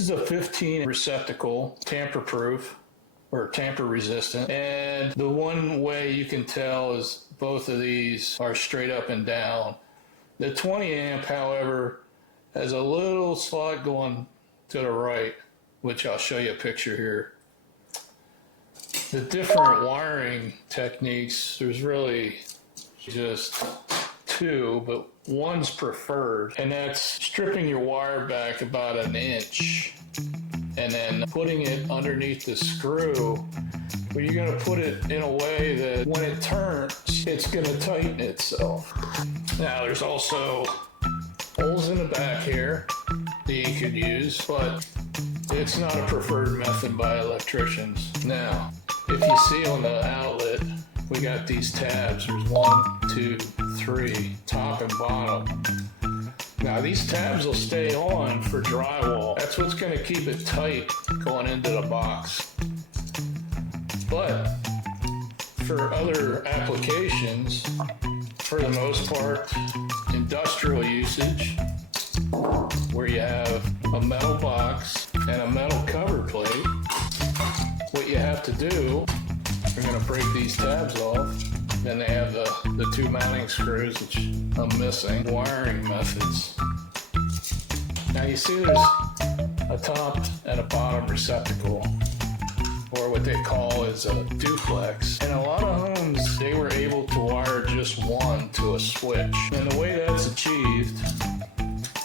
This is a 15 receptacle, tamper-proof or tamper-resistant. And the one way you can tell is both of these are straight up and down. The 20 amp, however, has a little slot going to the right, which I'll show you a picture here. The different wiring techniques, there's really just two, but one's preferred, and that's stripping your wire back about an inch and then putting it underneath the screw. But you're going to put it in a way that when it turns, it's going to tighten itself. Now, there's also holes in the back here that you could use, but it's not a preferred method by electricians. Now, if you see on the outlet, we got these tabs. There's 1, 2, 3, top and bottom. Now, these tabs will stay on for drywall. That's what's going to keep it tight going into the box. But for other applications, for the most part, industrial usage, where you have a metal box and a metal cover plate, what you have to do, you're going to break these tabs off. Then they have the two mounting screws, which I'm missing. Wiring methods. Now you see there's a top and a bottom receptacle, or what they call is a duplex. In a lot of homes, they were able to wire just one to a switch. And the way that's achieved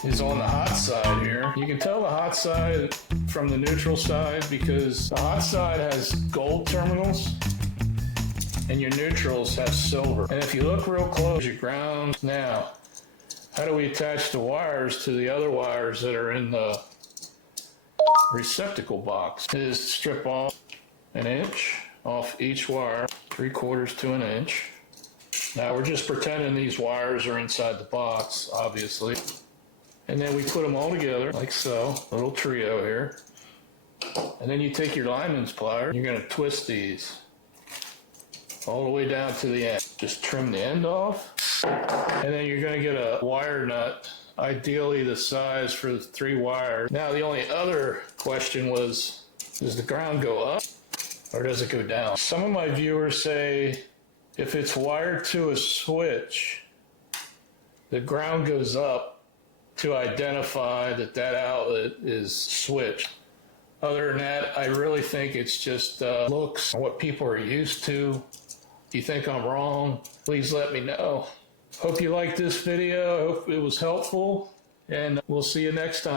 is on the hot side here. You can tell the hot side from the neutral side because the hot side has gold terminals and your neutrals have silver. And if you look real close, your ground. Now, how do we attach the wires to the other wires that are in the receptacle box? Is strip off an inch off each wire, 3/4 to an inch. Now we're just pretending these wires are inside the box, obviously. And then we put them all together like so, little trio here. And then you take your lineman's pliers, you're going to twist these all the way down to the end. Just trim the end off, and then you're going to get a wire nut, ideally the size for the 3 wires. Now the only other question was, does the ground go up or does it go down? Some of my viewers say if it's wired to a switch, the ground goes up to identify that that outlet is switched. Other than that, I really think it's just looks, what people are used to. If you think I'm wrong, please let me know. Hope you liked this video. I hope it was helpful, and we'll see you next time.